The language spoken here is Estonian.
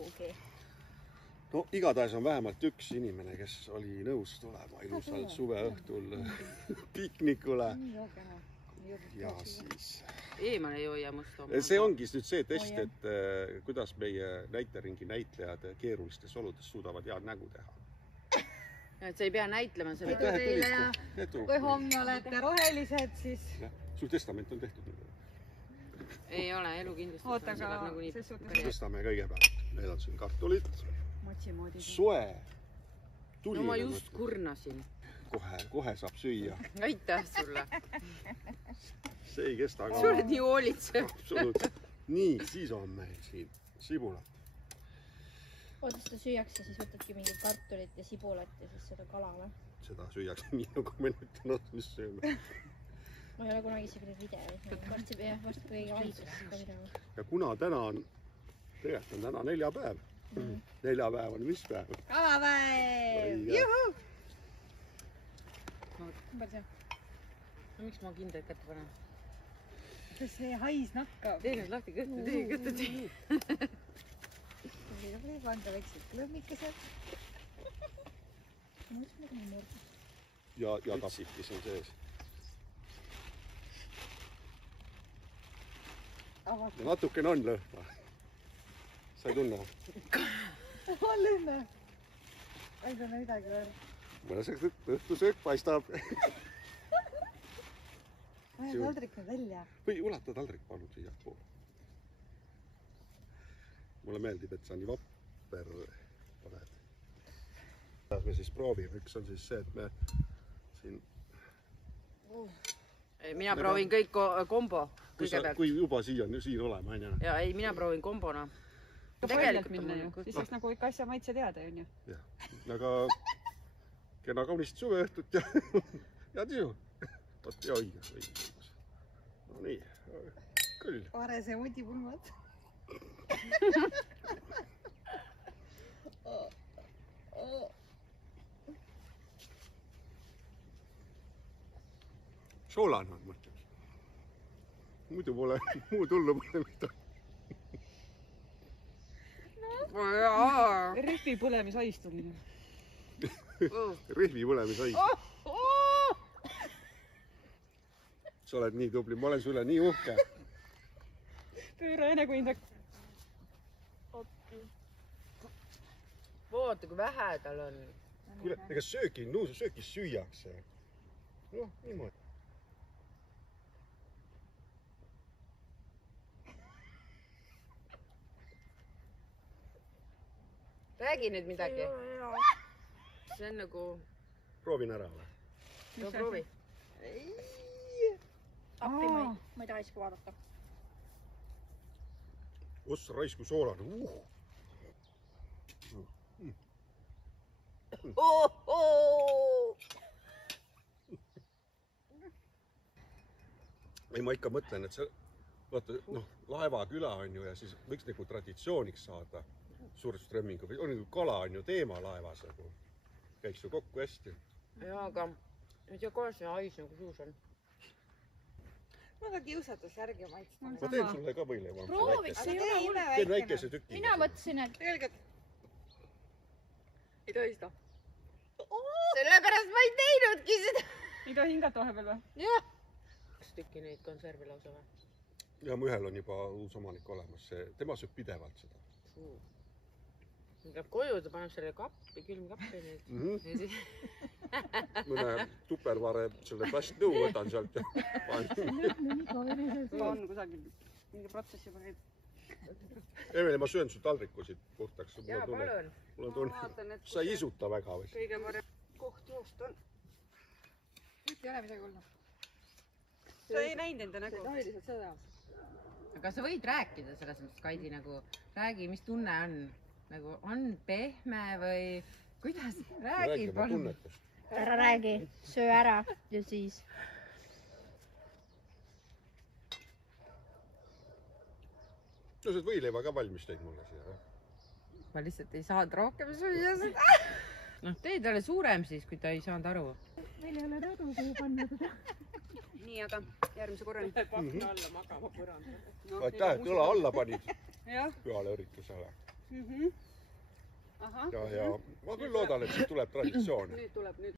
Okay. No igatahes on vähemalt üks inimene, kes oli nõus tulema ilusalt suveõhtul piknikule. Ja siis... Eemale ei hoia musta. See ongi nüüd see test, et kuidas meie näiteringi näitlejad keerulistes oludes suudavad head nägu teha. Et sa ei pea näitlema selle. Edu teile ja kui homme olete rohelised, siis... Sul testament on tehtud nüüd? Ei ole, elu kindlasti. Oota, aga... Tõstame kõigepealt. Need on siin kartulit. Soe. No ma just kurnasin. Kohe saab süüa. Aitäh sulle. See ei kesta. Sa oled nii hoolitsev. Absoluutselt. Nii, siis on meil siin sibulat. Oota, seda süüakse, siis võtadki mingid kartulit ja sibulat ja siis seda kala või? Seda süüakse nii, nagu me nüüd mis sööme. Ma ei ole kunagi isegi videoid. Varsti kõige haiguses ka minema. Ja kuna täna on, tegelikult on täna neljapäev. Neljapäev on mis päev? Kalapäev! Juhu! No miks ma kindaid kätte panen? Kas see hais nakkab? Tee nüüd lahti kõtte, tee. Tuli panda väiksed klõmmikesed. Ja kassipki siin sees. Ja natukene on lõhna. Sa ei tunne? On lõhna. Ei tunne midagi veel. Mõne see õhtusöök paistab. Vaja taldrik nüüd välja. Või ulata taldrik palun siia poole. Mulle meeldib, et sa nii vapper oled. Kuidas me siis proovime? Üks on siis see, et me siin... Mina proovin kõik kombo kõigepealt. Kui juba siin olema, on ju? Ja ei, mina proovin kombona. Tegelikult minna ju. Siis saaks nagu ikka asja maitse teada, on ju? Jah. Aga kena kaunist suveõhtut ja tisu. Oot, ja õigus. No nii, küll. Varese mutipulmad. Soolane on mõttes. Muidu pole, muu tullu pole midagi. Rihvi põlemisaistuline. Rihvi põlemisaistuline. Sa oled nii tubli, ma olen sulle nii uhke. Pööra enne kui hindak. Vaata, kui vähe tal on. Ega söökis süüakse. Noh, niimoodi. Räägi nüüd midagi. See on nagu... Proovin ära või? No proovi. Appi, ma ei taha isegi vaadata. Ossa raisku soolane. Ei, ma ikka mõtlen, et see... Vaata, laevaküla on ju ja siis võiks nagu traditsiooniks saada. Suurströmmingu või on nagu kala on ju teema laevas, käiks ju kokku hästi. Jaa, aga ei tea, kohe see hais nagu suus on. Ma ka kiusatus järgi maitsta. Ma teen sulle ka võileiva. Prooviks, see ei ole ule väikene. Teen väikese tüki. Mina mõtlesin, et... Selgelt. Ei tohi seda. Sellepärast ma ei teinudki seda. Ei tohi hingata vahepeal või? Jah. Kas tükki neid konservi lausa või? Ja mu ühel on juba uus omanik olemas. Tema sööb pidevalt seda. Läheb koju, ta paneb selle kappi, külmkappi nüüd. Mõne tupervare selle plastnõu võtan sealt ja On kusagil mingi protsess juba käib. Emeli, ma söön su taldriku siit puhtaks. Jaa, palun. Mul on tunne, sa ei isuta väga või? Kõige parem koht joost on. Nüüd ei ole midagi olnud. Sa ei näinud enda nägu. See tahi lihtsalt seda. Aga sa võid rääkida selles mõttes, Kaidi, nagu räägi, mis tunne on? Nagu on pehme või kuidas? Räägi, palun. Ära räägi, söö ära ja siis. No sa oled võileiva ka valmis teid mulle siia. Ma lihtsalt ei saanud rohkem süüa seda. Noh, tee talle suurem siis, kui ta ei saanud aru. Meil ei ole rõdu, kuhu panna teda. Nii, aga järgmise korrani. Pakna alla magama põrandada. Aitäh, et õla alla panid Jah. pühale üritusele. ahah. ja ma küll loodan, et siit tuleb traditsioon. nüüd tuleb nüüd.